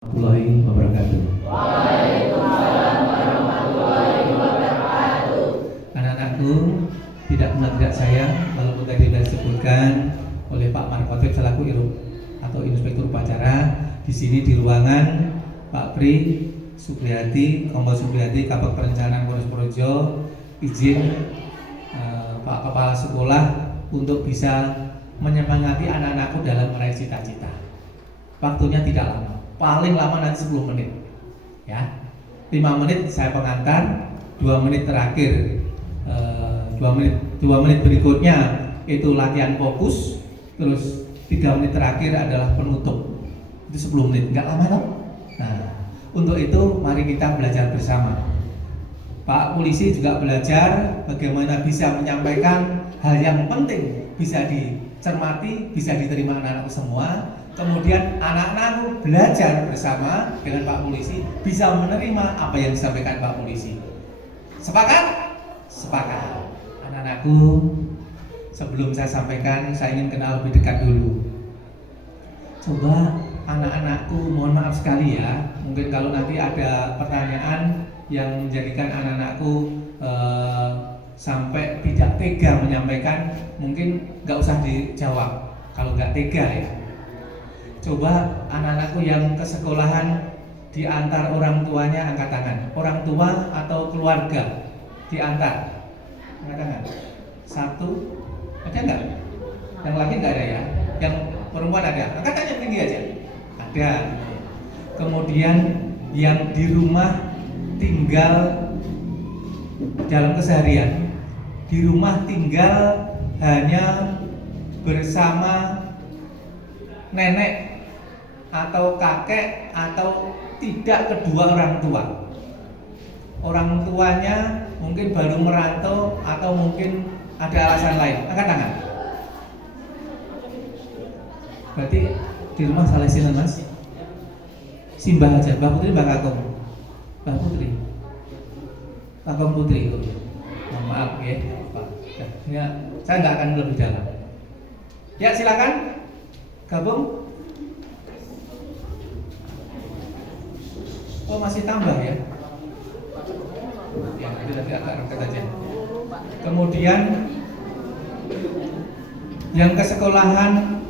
Warahmatullahi wabarakatuh. Waalaikumsalam warahmatullahi wabarakatuh. Anak-anakku, tidak mengadak saya walaupun tadi sudah disebutkan oleh Pak Markotip selaku atau Inspektur Upacara. Di sini di ruangan Pak Pri Supriyati, Kompol Supriyati, Kabak Perencanaan Polres Projo, izin Pak Kepala Sekolah untuk bisa menyemangati anak-anakku dalam meraih cita-cita. Waktunya tidak lama, paling lama nanti 10 menit ya. 5 menit saya pengantar, 2 menit terakhir 2 menit berikutnya itu latihan fokus, terus 3 menit terakhir adalah penutup. Itu 10 menit, nggak lama toh? Nah, untuk itu mari kita belajar bersama. Pak Polisi juga belajar bagaimana bisa menyampaikan hal yang penting, bisa dicermati, bisa diterima anak-anak semua. Kemudian anak-anak belajar bersama dengan Pak Polisi, bisa menerima apa yang disampaikan Pak Polisi. Sepakat? Sepakat. Anak-anakku, sebelum saya sampaikan, saya ingin kenal lebih dekat dulu. Coba anak-anakku, mohon maaf sekali ya, mungkin kalau nanti ada pertanyaan yang menjadikan anak-anakku sampai tidak tega menyampaikan, mungkin nggak usah dijawab kalau nggak tega ya. Coba anak-anakku yang ke sekolahan diantar orang tuanya, angkat tangan. Orang tua atau keluarga diantar, angkat tangan. 1, ada nggak? Yang laki nggak ada ya? Yang perempuan ada? Angkat tangan tinggi aja. Ada. Kemudian yang di rumah tinggal dalam keseharian, di rumah tinggal hanya bersama nenek atau kakek atau tidak kedua orang tua. Orang tuanya mungkin baru merantau atau mungkin ada alasan lain. Angkat tangan. Berarti di rumah salah silen mas. Simbah aja, Mbak Putri, Mbak Kakung. Mbak Putri, Kakung Putri. Oh, maaf ya, Pak. Ya, saya nggak akan lebih dalam. Ya silakan gabung. Oh masih tambah ya? Ya itu tadi agak reket aja. Kemudian yang ke sekolahan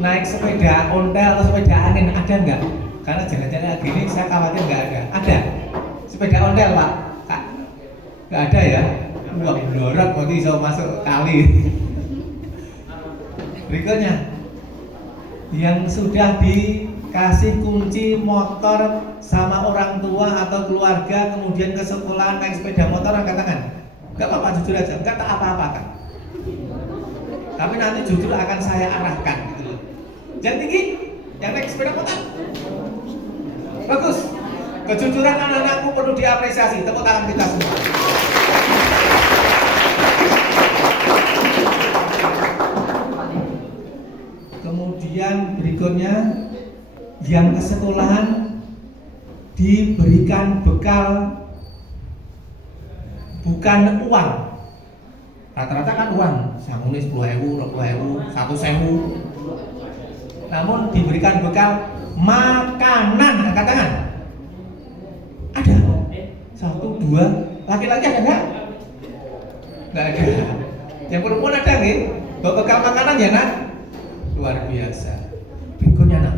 naik sepeda ontel atau sepeda angin ada nggak? Karena jalan-jalan gini saya khawatir nggak ada. Ada sepeda ontel pak? Kak? Nggak ada ya? Wah blorot nanti bisa masuk kali. Berikutnya yang sudah dikasih kunci motor sama orang tua atau keluarga kemudian ke sekolah naik sepeda motor, angkat tangan. Enggak apa-apa, jujur aja, enggak tak apa-apakan. Tapi nanti jujur akan saya arahkan gitu loh. Jangan tinggi, yang naik sepeda motor. Bagus. Kejujuran anak-anakku perlu diapresiasi. Tepuk tangan kita semua. Kemudian berikutnya yang ke sekolahan diberikan bekal bukan uang. Rata-rata kan uang, samune 10.000, 20.000, 1.000. Namun diberikan bekal makanan, angkat tangan. Ada? 1, 2, laki-laki ada nggak? Nggak ada. Yang perempuan ada nggih? Bawa bekal makanan ya nak? Luar biasa. Berikutnya nak,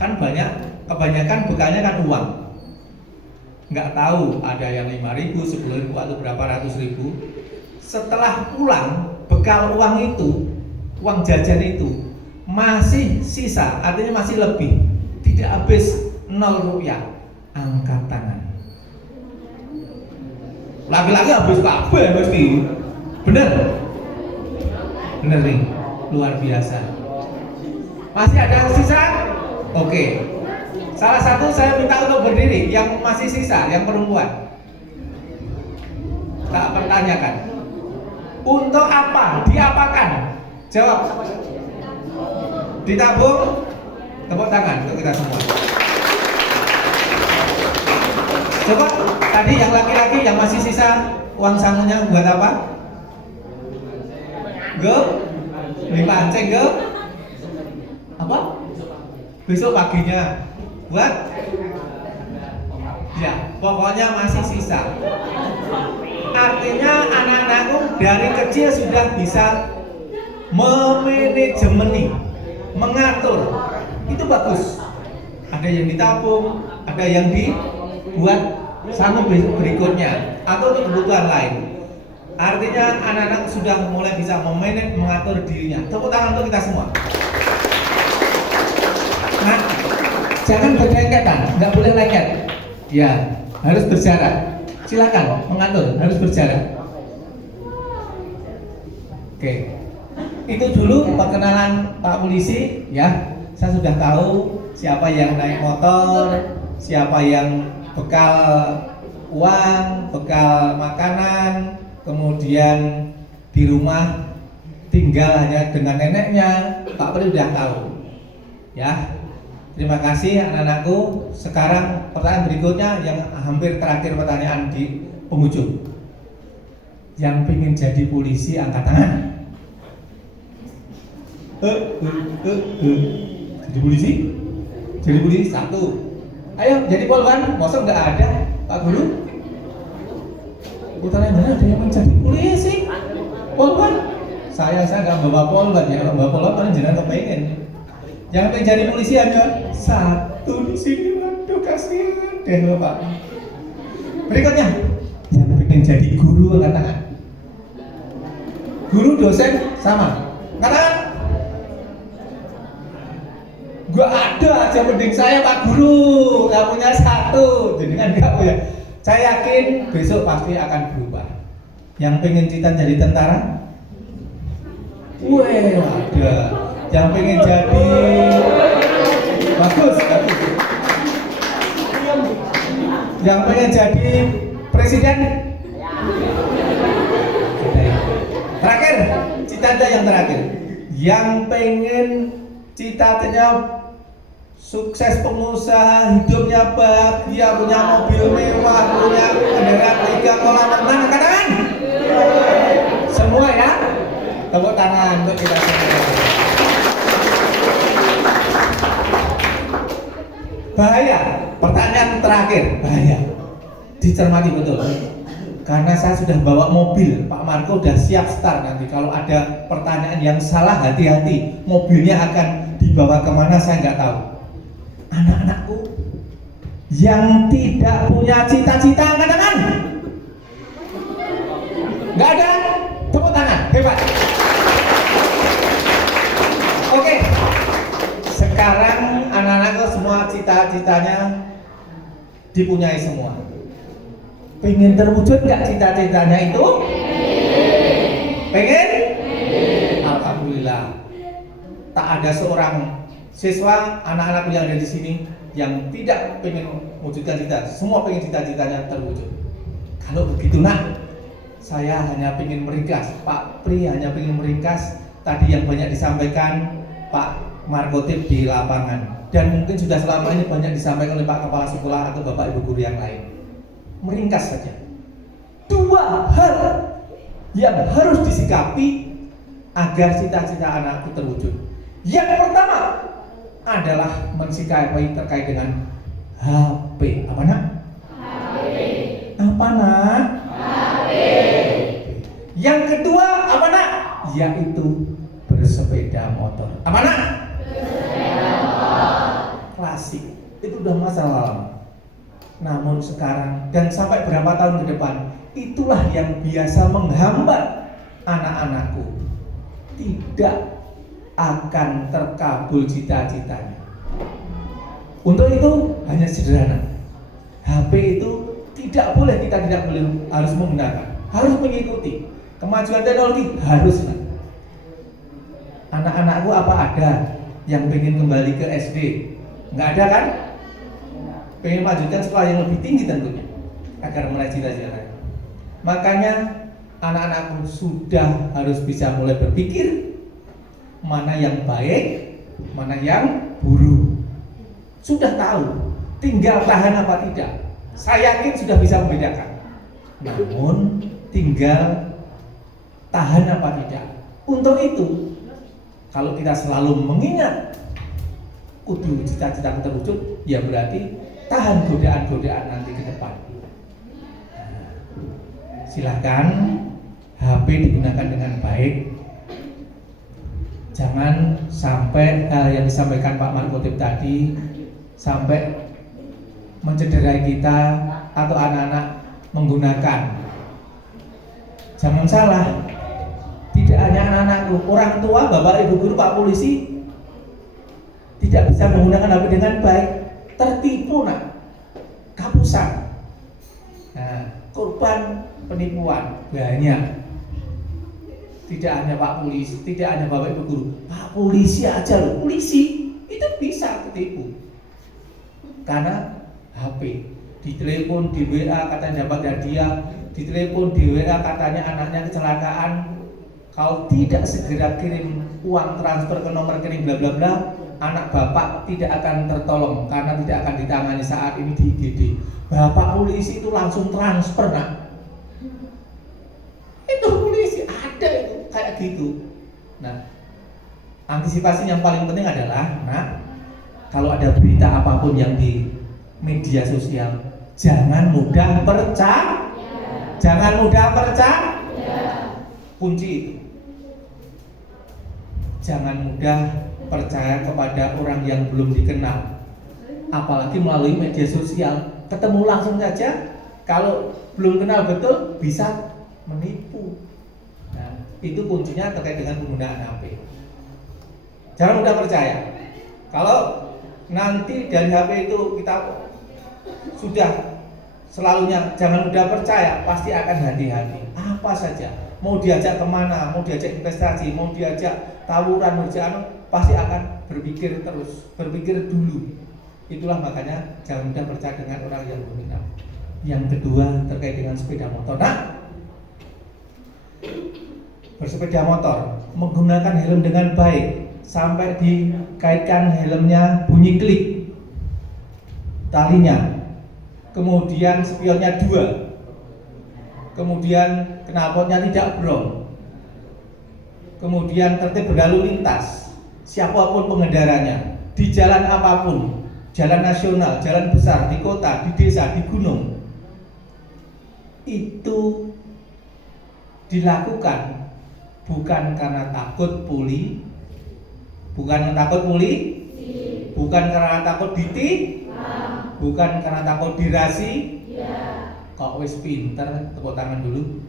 kan kebanyakan bekalnya kan uang. Nggak tahu ada yang 5.000, 10.000 atau berapa ratus ribu. Setelah pulang bekal uang itu, uang jajan itu masih sisa, artinya masih lebih, tidak habis 0 rupiah. Angkat tangan. Laki-laki habis kabeh mesti. Bener? Bener nih, luar biasa. Masih ada yang sisa? Oke. Salah satu saya minta untuk berdiri, yang masih sisa, yang perempuan. Tak pertanyakan. Untuk apa? Diapakan? Jawab. Ditabung? Tepuk tangan untuk kita semua. Coba tadi yang laki-laki yang masih sisa uang sangunya buat apa? Beli pancing apa? Besok paginya buat? Ya, pokoknya masih sisa. Artinya anak-anakku dari kecil sudah bisa memanajemeni, mengatur. Itu bagus. Ada yang ditabung, ada yang dibuat sanu berikutnya atau untuk kebutuhan lain. Artinya anak-anak sudah mulai bisa memanage, mengatur dirinya. Tepuk tangan untuk kita semua. Nah, jangan berlengketan, nggak boleh lengket. Ya, harus berjarak. Silakan mengatur, harus berjarak. Oke, itu dulu perkenalan Pak Polisi. Ya, saya sudah tahu siapa yang naik motor, siapa yang bekal uang, bekal makanan, kemudian di rumah tinggal hanya dengan neneknya. Pak Pri sudah tahu. Ya, terima kasih anak-anakku. Sekarang pertanyaan berikutnya yang hampir terakhir, pertanyaan di penghujung. Yang ingin jadi polisi angkat tangan. Jadi polisi? Jadi polisi satu. Ayo jadi polwan. Masa nggak ada Pak Guru? Putaran mana ada yang menjadi polisi? Polwan? Saya nggak bawa polwan ya. Kalau bawa polwan paling jangan kepengen. Yang pengen jadi polisi hanya satu di sini. Waduh, kasihan deh Bapak. Berikutnya, yang pengen jadi guru angkat tangan. Guru, dosen sama. Angkat tangan. Gua ada aja, mending saya Pak Guru. Nggak punya satu, jadi kan nggak punya. Saya yakin besok pasti akan berubah. Yang pengen cita jadi tentara? Weh, ada. Yang pengen jadi bagus. Yang pengen jadi presiden? Terakhir, cita-cita yang terakhir. Yang pengen cita-citanya sukses pengusaha, hidupnya bahagia, punya mobil mewah, punya kendaraan 3 kolam renang, angkat tangan. Semua ya? Tepuk tangan untuk kita semua. Bahaya, pertanyaan terakhir, bahaya. Dicermati betul. Karena saya sudah bawa mobil, Pak Marco udah siap start nanti. Kalau ada pertanyaan yang salah, hati-hati. Mobilnya akan dibawa kemana saya nggak tahu. Anak-anakku yang tidak punya cita-cita, angkat tangan. Nggak ada? Tepuk tangan, hebat. Oke, sekarang anak-anakku semua cita-citanya dipunyai semua. Pengen terwujud nggak cita-citanya itu? Pengen? Alhamdulillah. Tak ada seorang siswa, anak-anak yang ada di sini yang tidak pengen mewujudkan cita. Semua pengen cita-citanya terwujud. Kalau begitu nak, saya hanya pengen meringkas. Pak Pri hanya pengen meringkas tadi yang banyak disampaikan Pak Markotip di lapangan, dan mungkin sudah selama ini banyak disampaikan oleh Pak Kepala Sekolah atau Bapak Ibu Guru yang lain. Meringkas saja. 2 hal yang harus disikapi agar cita-cita anakku terwujud. Yang pertama adalah mensikapi terkait dengan HP. Apa nak? HP. Apa nak? HP. Yang kedua apa nak? Yaitu bersepeda motor. Apa nak? Bersepeda motor. Klasik. Itu udah masa lalu. Namun sekarang dan sampai berapa tahun ke depan, itulah yang biasa menghambat anak-anakku tidak akan terkabul cita-citanya. Untuk itu hanya sederhana. HP itu tidak boleh, kita tidak boleh harus menggunakan, harus mengikuti kemajuan teknologi, harus. Anak-anakku apa ada yang pengen kembali ke SD? Nggak ada kan? Pengen lanjutkan sekolah yang lebih tinggi tentunya agar meraih cita-cita. Makanya anak-anakku sudah harus bisa mulai berpikir mana yang baik, mana yang buruk. Sudah tahu, tinggal tahan apa tidak. Saya yakin sudah bisa membedakan. Namun tinggal tahan apa tidak. Untuk itu, kalau kita selalu mengingat kudu cita-cita terwujud, ya berarti tahan godaan-godaan nanti ke depan. Silahkan HP digunakan dengan baik. Jangan sampai yang disampaikan Pak Markotip tadi sampai mencederai kita atau anak-anak menggunakan. Jangan salah, tidak hanya anak-anakku, orang tua, bapak, ibu guru, pak polisi tidak bisa menggunakan HP dengan baik, tertipu nak, kapusan. Nah, korban penipuan banyak. Tidak hanya pak polisi, tidak hanya bapak ibu guru, pak polisi aja loh, polisi itu bisa ketipu karena HP. Ditelepon di WA katanya dapat hadiah, ditelepon di WA katanya anaknya kecelakaan. Kalau tidak segera kirim uang transfer ke nomor rekening bla bla bla, anak bapak tidak akan tertolong karena tidak akan ditangani saat ini di IGD. Bapak polisi itu langsung transfer nak. Itu polisi ada itu kayak gitu. Nah, antisipasi yang paling penting adalah nak, kalau ada berita apapun yang di media sosial, jangan mudah percaya. Jangan mudah percaya. Kunci itu. Jangan mudah percaya kepada orang yang belum dikenal. Apalagi melalui media sosial, ketemu langsung saja, kalau belum kenal betul bisa menipu. Nah, itu kuncinya terkait dengan penggunaan HP. Jangan mudah percaya. Kalau nanti dari HP itu kita sudah selalunya jangan mudah percaya, pasti akan hati-hati. Apa saja, mau diajak kemana, mau diajak investasi, mau diajak tawuran, mau diajak pasti akan berpikir terus, berpikir dulu. Itulah makanya jangan mudah percaya dengan orang yang dominan. Yang kedua terkait dengan sepeda motor. Nah, bersepeda motor menggunakan helm dengan baik sampai dikaitkan helmnya bunyi klik talinya. Kemudian spionnya 2, kemudian knalpotnya tidak brong, kemudian tertib berlalu lintas, siapapun pengendaranya, di jalan apapun, jalan nasional, jalan besar, di kota, di desa, di gunung, itu dilakukan bukan karena takut puli, bukan karena takut ditik, bukan karena takut dirasi. Kok wis pinter, tepuk tangan dulu.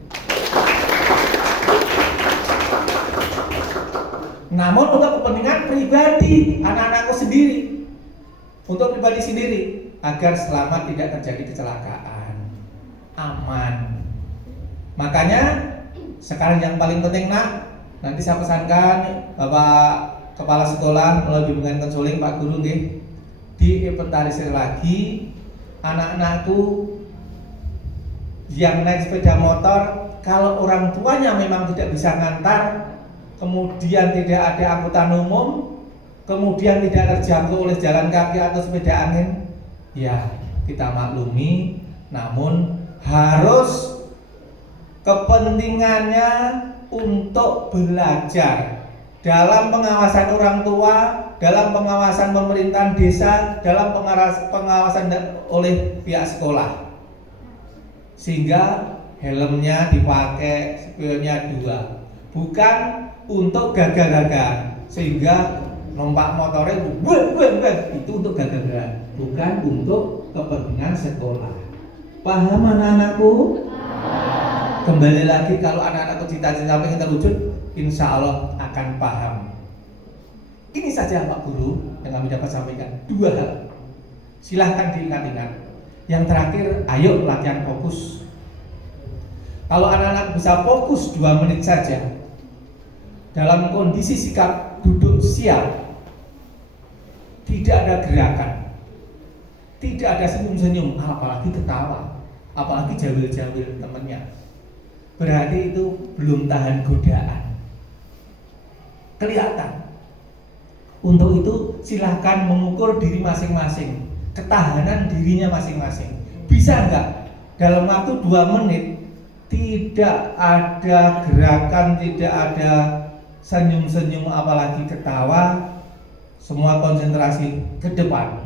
Namun untuk kepentingan pribadi anak-anakku sendiri, untuk pribadi sendiri, agar selamat tidak terjadi kecelakaan, aman. Makanya sekarang yang paling penting nak, nanti saya pesankan Bapak Kepala Sekolah melalui bimbingan konseling Pak Guru nih, diinventarisir lagi anak-anakku yang naik sepeda motor. Kalau orang tuanya memang tidak bisa ngantar, kemudian tidak ada angkutan umum, kemudian tidak terjangkau oleh jalan kaki atau sepeda angin, ya kita maklumi. Namun harus kepentingannya untuk belajar dalam pengawasan orang tua, dalam pengawasan pemerintahan desa, dalam pengawasan oleh pihak sekolah, sehingga helmnya dipakai, spionnya 2, bukan untuk gagah-gagah, sehingga numpak motornya itu untuk gagah-gagah, bukan untuk kepentingan sekolah. Paham anak-anakku? Kembali lagi, kalau anak-anakku cita-cita ingin terwujud, insya Allah akan paham. Ini saja Pak Guru yang kami dapat sampaikan. 2 hal, silahkan diingat-ingat. Yang terakhir, ayo latihan fokus. Kalau anak-anak bisa fokus 2 menit saja dalam kondisi sikap duduk siap, tidak ada gerakan, tidak ada senyum-senyum, apalagi ketawa, apalagi jawil-jawil temannya, berarti itu belum tahan godaan. Kelihatan. Untuk itu silahkan mengukur diri masing-masing, ketahanan dirinya masing-masing. Bisa enggak dalam waktu 2 menit tidak ada gerakan, tidak ada senyum-senyum, apalagi ketawa, semua konsentrasi ke depan.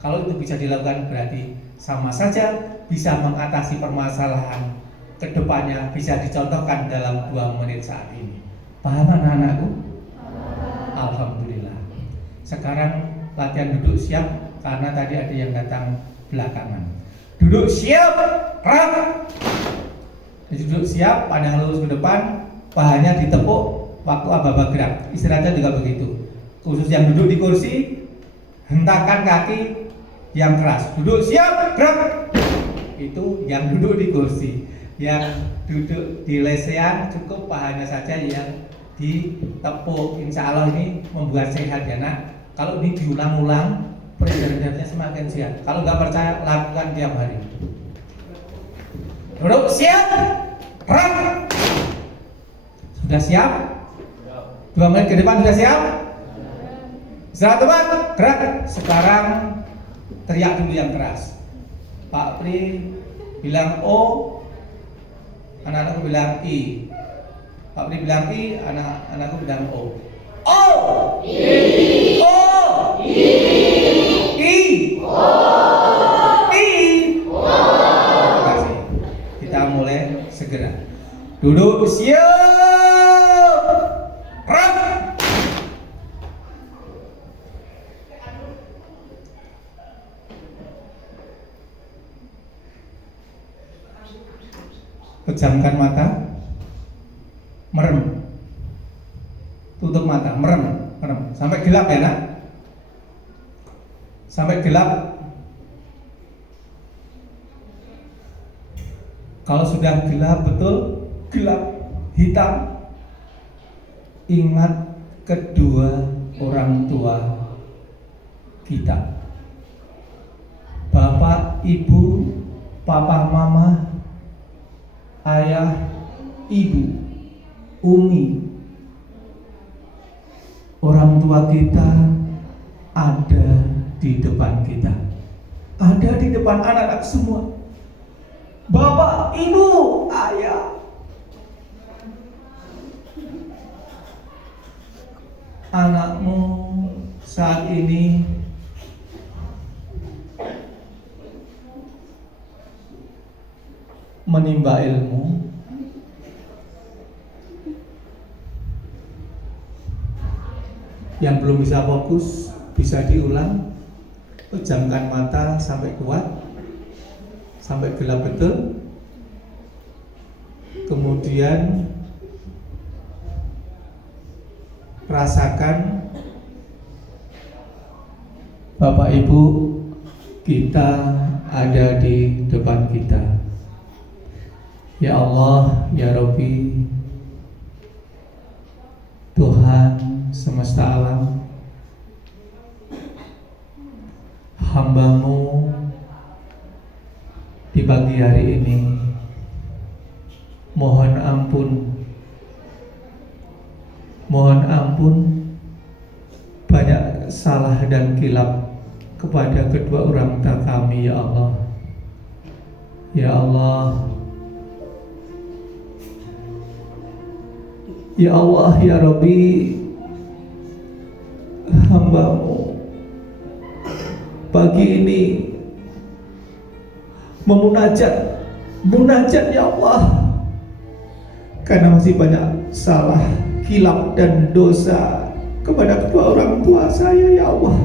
Kalau itu bisa dilakukan berarti sama saja bisa mengatasi permasalahan ke depannya, bisa dicontohkan dalam 2 menit saat ini. Paham anak-anakku? Alhamdulillah. Sekarang latihan duduk siap karena tadi ada yang datang belakangan. Duduk siap, gerak. Duduk siap, pandang lurus ke depan, pahanya ditepuk waktu aba-aba gerak. Istirahatnya juga begitu. Khusus yang duduk di kursi, hentakan kaki yang keras. Duduk siap, gerak. Itu yang duduk di kursi. Yang duduk di lesehan cukup pahanya saja yang ditepuk. Insya Allah ini membuat sehat ya nak. Kalau ini diulang-ulang, peredarannya semakin sehat. Kalau nggak percaya, lakukan tiap hari. Duduk siap, gerak. Sudah siap? 2 menit ke depan sudah siap? Istirahat teman, gerak. Sekarang teriak dulu yang keras. Pak Pri bilang O, anak-anakku bilang I. Pak Pri bilang I, anak-anakku bilang O. O, I, O, I, I, O, I. Terima kasih. Kita mulai segera. Duduk siap, gerak. Pejamkan mata, merem, tutup mata, merem, sampai gelap ya nak, sampai gelap. Kalau sudah gelap betul, gelap hitam, ingat kedua orang tua kita, bapak, ibu, papa, mama, ayah, ibu, umi, orang tua kita ada di depan kita, ada di depan anak-anak semua. Bapak, ibu, ayah, anakmu saat ini menimba ilmu, yang belum bisa fokus bisa diulang. Pejamkan mata sampai kuat, sampai gelap betul. Kemudian rasakan Bapak Ibu kita ada di depan kita. Ya Allah, ya Rabbi, Tuhan semesta alam, hamba-Mu di pagi hari ini mohon ampun banyak salah dan kilap kepada kedua orang tua kami, ya Allah. Ya Allah, ya Allah, ya Rabbi, hamba-Mu pagi ini memunajat ya Allah, karena masih banyak salah, kilap dan dosa kepada kedua orang tua saya, ya Allah.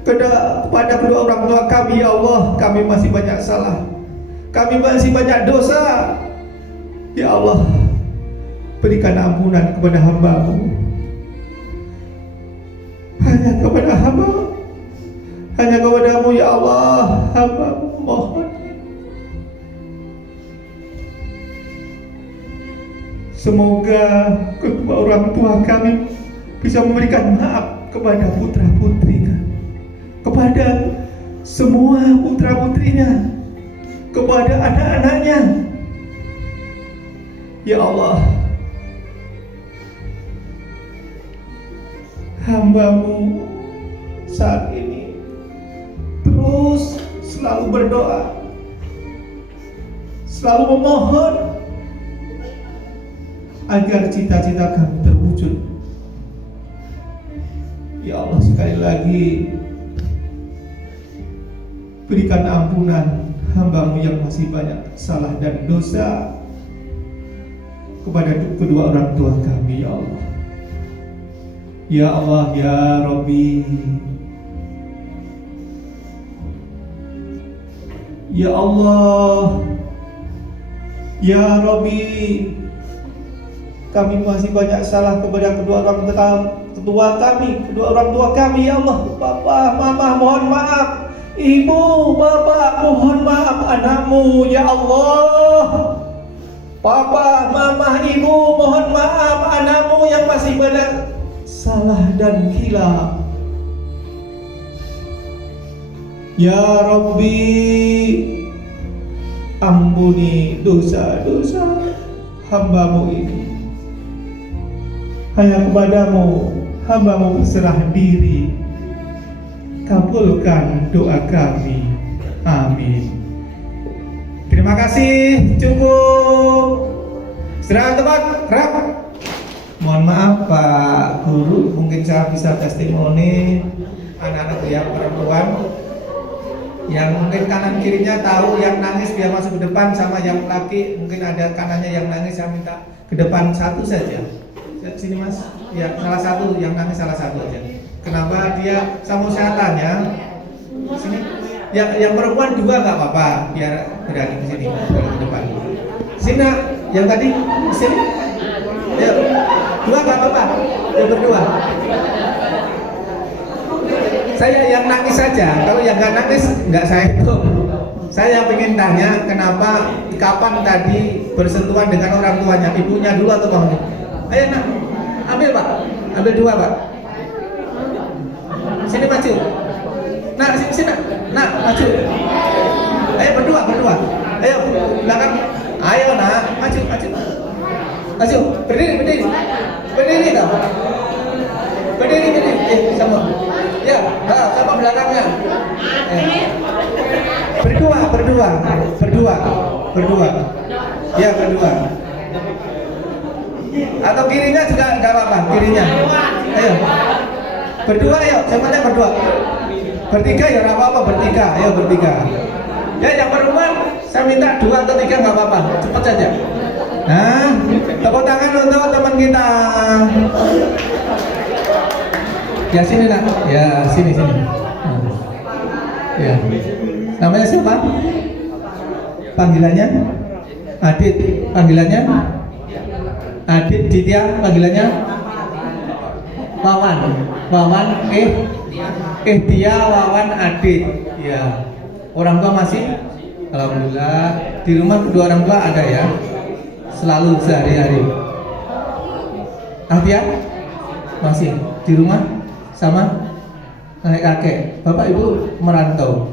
Kepada kedua orang tua kami, ya Allah, kami masih banyak salah, kami masih banyak dosa, ya Allah. Berikan ampunan kepada hamba-Mu, hanya kepada hamba-Mu, hanya kepada-Mu, ya Allah, hamba-Mu mohon. Semoga kedua orang tua kami bisa memberikan maaf kepada putra-putri kami, kepada semua putra-putrinya, kepada anak-anaknya, ya Allah. Hamba-Mu saat ini terus selalu berdoa, selalu memohon agar cita-cita kami terwujud. Ya Allah, sekali lagi berikan ampunan hamba-Mu yang masih banyak salah dan dosa kepada kedua orang tua kami, ya Allah. Ya Allah, ya Rabbi, ya Allah, ya Rabbi, kami masih banyak salah kepada kedua orang tua kami, ya Allah. Papa, Mama, mohon maaf. Ibu, Bapak, mohon maaf anakmu, ya Allah. Papa, Mama, Ibu, mohon maaf anakmu yang masih banyak salah dan hilaf. Ya Rabbi, ampuni dosa-dosa hamba-Mu ini. Hanya kepadamu hamba-Mu berserah diri. Kabulkan doa kami. Amin. Terima kasih, cukup. Istirahat tempat, rap. Mohon maaf Pak Guru, mungkin saya bisa testimoni anak-anak yang perempuan yang mungkin kanan kirinya tahu yang nangis biar masuk ke depan, sama yang laki mungkin ada kanannya yang nangis, saya minta ke depan satu saja. Sini Mas, ya salah satu yang nangis, salah satu aja. Kenapa dia, saya tanya sini. Yang perempuan dua nggak apa-apa, biar berani ke sini ke depan. Sini yang tadi sini. Ya, dua nggak apa-apa, ya berdua. Saya yang nangis saja, kalau yang nggak nangis nggak saya hitung. Saya ingin tanya kenapa, kapan tadi bersentuhan dengan orang tuanya, ibunya dulu atau bapaknya? Ayo nak, ambil Pak, ambil dua Pak. Sini maju. Nah, sini. Nah, maju. Ayo berdua. Ayo belakang. Ayo nak, maju. Maju. Berdiri dong. Berdiri. Sama. Ya, sama belakangnya. Berdua. Ya, berdua. Atau kirinya juga nggak apa-apa, kirinya. Ayo. Berdua, ayo. Semuanya berdua. Bertiga ya nggak apa-apa, bertiga. Ayo bertiga. Ya, yang perempuan saya minta 2 atau 3 nggak apa-apa, cepat saja. Nah, tepuk tangan untuk teman kita. Ya sini nak, ya sini. Ya, namanya siapa? Panggilannya? Adit. Panggilannya? Adit. Ditya. Panggilannya? Wawan. Dia, Wawan, Adit. Ya. Orang tua masih? Alhamdulillah. Di rumah kedua orang tua ada ya? Selalu sehari-hari. Atia? Masih di rumah sama nenek kakek. Bapak ibu merantau.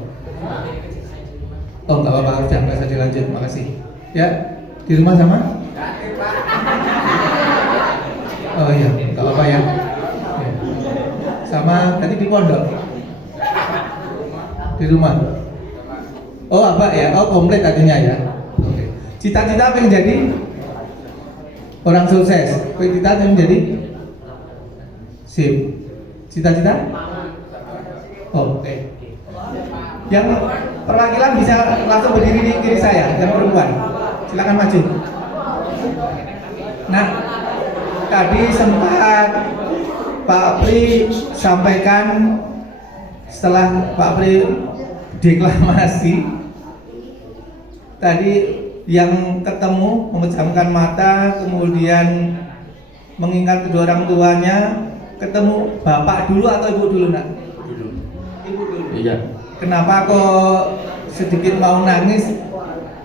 Oh nggak apa-apa, jangan saja dilanjut. Makasih. Ya, di rumah sama? Oh iya, nggak apa-apa ya. Sama tadi di pondok. Di rumah. Oh apa ya? Oh komplit artinya ya. Oke. Cita-cita pengen jadi orang sukses. Cita-cita pengen jadi sip. Cita-cita? Oh, oke. Yang perwakilan bisa langsung berdiri di kiri saya, yang perempuan. Silakan maju. Nah, tadi sempat Pak Pri sampaikan setelah Pak Pri deklamasi tadi yang ketemu memejamkan mata kemudian mengingat kedua orang tuanya, ketemu bapak dulu atau ibu dulu nak? Ibu dulu. Iya. Kenapa kok sedikit mau nangis?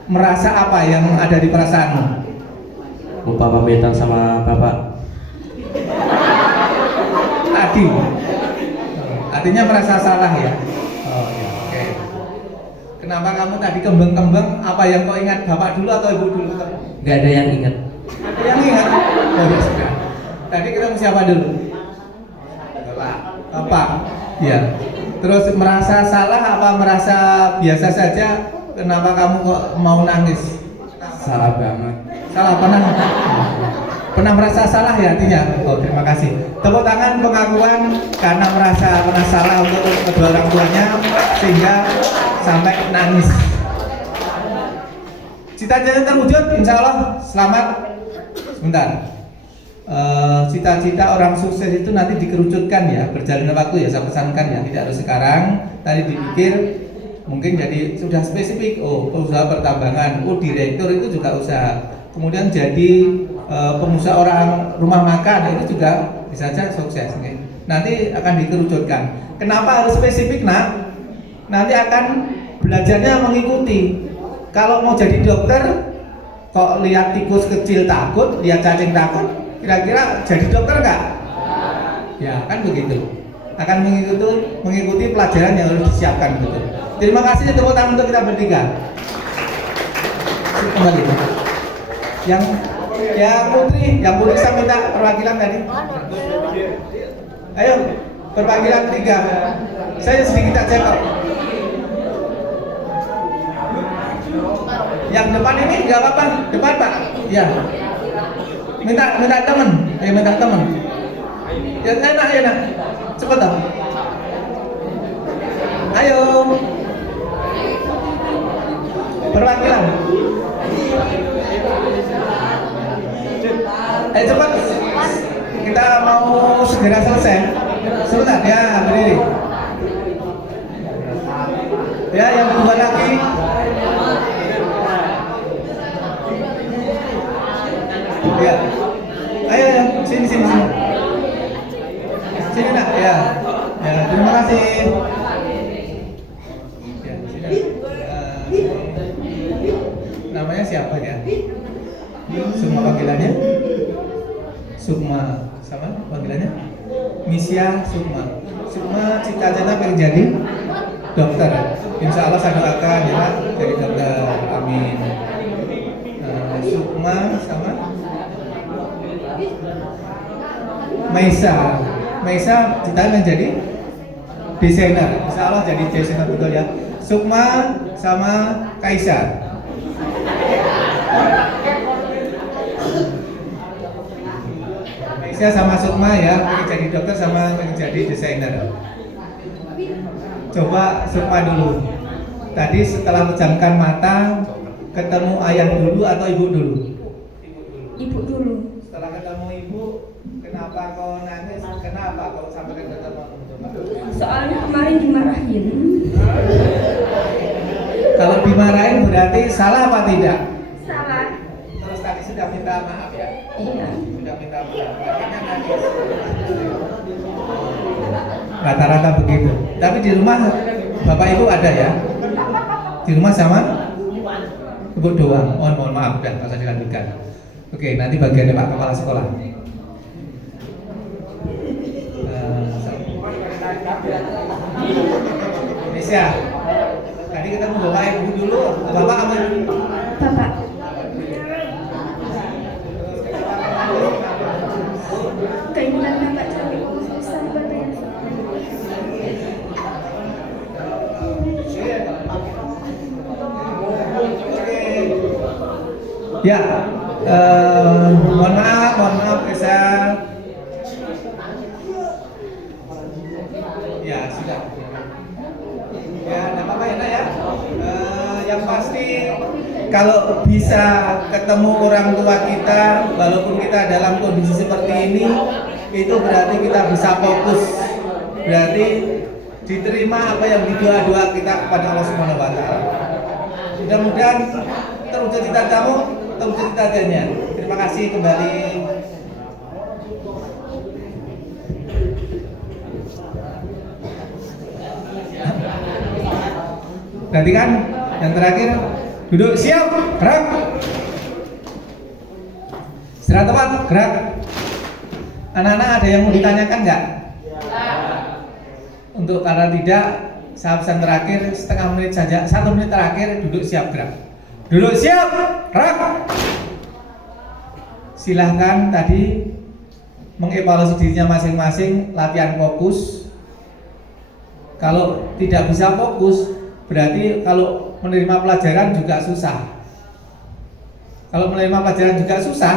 Merasa apa yang ada di perasaanmu? Lupa pamitan sama bapak. Tadi. Artinya merasa salah ya? Oh ya, oke. Kenapa kamu tadi kembang-kembang? Apa yang kau ingat, bapak dulu atau ibu dulu? Gak ada yang ingat. Ada yang ingat? Oh ya sudah. Tadi ketemu siapa dulu? Bapak. Ya. Terus merasa salah apa merasa biasa saja? Kenapa kamu kok mau nangis? Salah banget. Salah apa nang? Pernah merasa salah ya artinya? Oh, terima kasih. Tepuk tangan pengakuan karena merasa pernah salah untuk kedua orang tuanya sehingga sampai nangis. Cita-cita terwujud, insya Allah. Selamat. Sebentar. Cita-cita orang sukses itu nanti dikerucutkan ya, berjalannya waktu ya, saya pesankan ya, tidak harus sekarang. Tadi dipikir mungkin jadi sudah spesifik. Oh, usaha pertambangan, oh direktur itu juga usaha. Kemudian jadi pengusaha orang rumah makan itu juga bisa saja sukses. Nanti akan dikerucutkan. Kenapa harus spesifik nak? Nanti akan belajarnya mengikuti. Kalau mau jadi dokter, kok lihat tikus kecil takut, lihat cacing takut, kira-kira jadi dokter nggak? Ya kan begitu. Akan mengikuti pelajaran yang harus disiapkan betul. Terima kasih tepuk tangan untuk kita bertiga. Kembali. Yang putri saya minta perwakilan tadi. Ayo, perwakilan 3. Saya sedikit aja kok. Yang depan ini nggak apa-apa, depan Pak. Ya. Minta teman. Minta teman. Ya enak. Cepat dong. Ayo. Perwakilan. Ayo cepat. Kita mau segera selesai. Sebentar ya, berdiri. Ya, yang kedua lagi. Ya. Ayo, sini. Sini nak, ya. Ya, terima kasih. Ya, sini. Namanya siapa ya? Semua panggilannya? Sukma, sama panggilannya? Misya Sukma. Sukma cita-cita pengen jadi dokter. Insya Allah saya doakan ya jadi dokter. Amin. Sukma sama Maisa cita menjadi desainer. Insya Allah jadi desainer betul ya. Sukma sama Kaisar. Maisa sama Sukma ya, pengen jadi dokter sama pengen jadi desainer. Coba Sukma dulu. Tadi setelah menjamkan mata, ketemu ayah dulu atau ibu dulu? Ibu dulu. Setelah ketemu ibu, kenapa kau nangis? Kenapa kau sampai ketemu? Soalnya kemarin dimarahin. Kalau dimarahin berarti salah apa tidak? Salah. Terus tadi sudah minta maaf ya? Iya. Sudah minta maaf. Akhirnya nangis. Rata-rata begitu. Tapi di rumah bapak ibu ada ya? Di rumah sama ibu doang. Oh, mohon maaf, udah nggak usah dilanjutkan. Oke, nanti bagiannya Pak Kepala Sekolah. Indonesia. Tadi kita mau bapak ibu dulu. Bapak kamu? Bapak. Keinginan bapak cari uang susah bayar. Ya, mohon maaf Esa. Ya sudah. Ya, tidak apa-apa ya, Nak, ya. Yang pasti kalau bisa ketemu orang tua kita, walaupun kita dalam kondisi seperti ini, itu berarti kita bisa fokus. Berarti diterima apa yang didoa-doa kita kepada Allah Subhanahu wa Ta'ala. Mudah-mudahan terwujud cita-citamu, terwujud cita-citanya. Terima kasih kembali. Perhatikan yang terakhir, duduk siap, gerak. Istirahat tepat, gerak. Anak-anak ada yang mau ditanyakan nggak? Untuk karena tidak, saya pesan terakhir setengah menit saja, 1 menit terakhir duduk siap gerak. Duduk siap, gerak. Silahkan tadi mengevaluasi dirinya masing-masing, latihan fokus. Kalau tidak bisa fokus, berarti kalau menerima pelajaran juga susah. Kalau menerima pelajaran juga susah,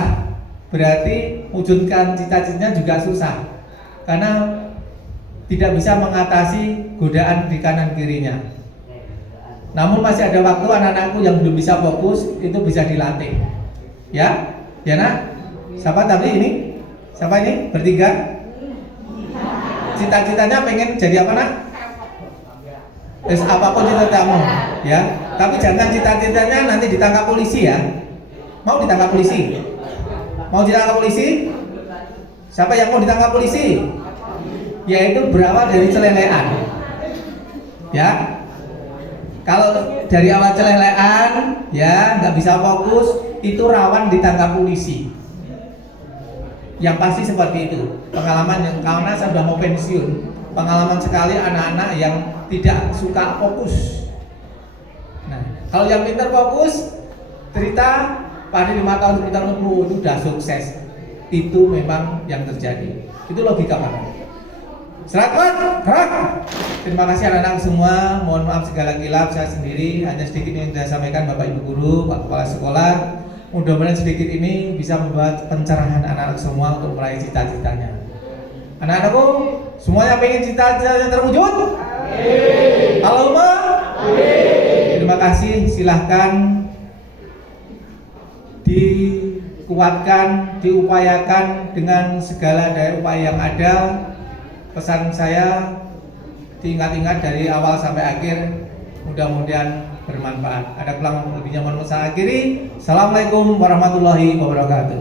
berarti wujudkan cita-citanya juga susah, karena tidak bisa mengatasi godaan di kanan kirinya. Namun masih ada waktu, anak-anakku yang belum bisa fokus itu bisa dilatih. Ya, ya nak. Siapa tadi ini? Siapa ini? Bertiga. Cita-citanya pengen jadi apa nak? Apapun cita-citamu, ya. Tapi jangan cita-citanya nanti ditangkap polisi ya. Mau ditangkap polisi? Mau ditangkap polisi? Siapa yang mau ditangkap polisi? Yaitu berawal dari celelean. Ya. Kalau dari awal celelean, ya nggak bisa fokus, itu rawan ditangkap polisi. Yang pasti seperti itu. Pengalaman yang karena saya sudah mau pensiun, pengalaman sekali anak-anak yang tidak suka fokus. Nah, kalau yang pintar fokus, cerita pada 5 tahun, 10 tahun itu sudah sukses. Itu memang yang terjadi. Itu logika Pak. Selamat, gerak. Terima kasih anak-anak semua. Mohon maaf segala kilap, saya sendiri hanya sedikit yang saya sampaikan Bapak Ibu Guru, Pak Kepala Sekolah. Mudah-mudahan sedikit ini bisa membuat pencerahan anak-anak semua untuk meraih cita-citanya. Anak-anakku, semuanya pengen cita-citanya terwujud? Allahumma. Terima kasih, silahkan dikuatkan, diupayakan dengan segala daya upaya yang ada. Pesan saya diingat-ingat dari awal sampai akhir, mudah-mudahan bermanfaat. Ada kurang lebihnya mohon saya akhiri. Assalamualaikum warahmatullahi wabarakatuh.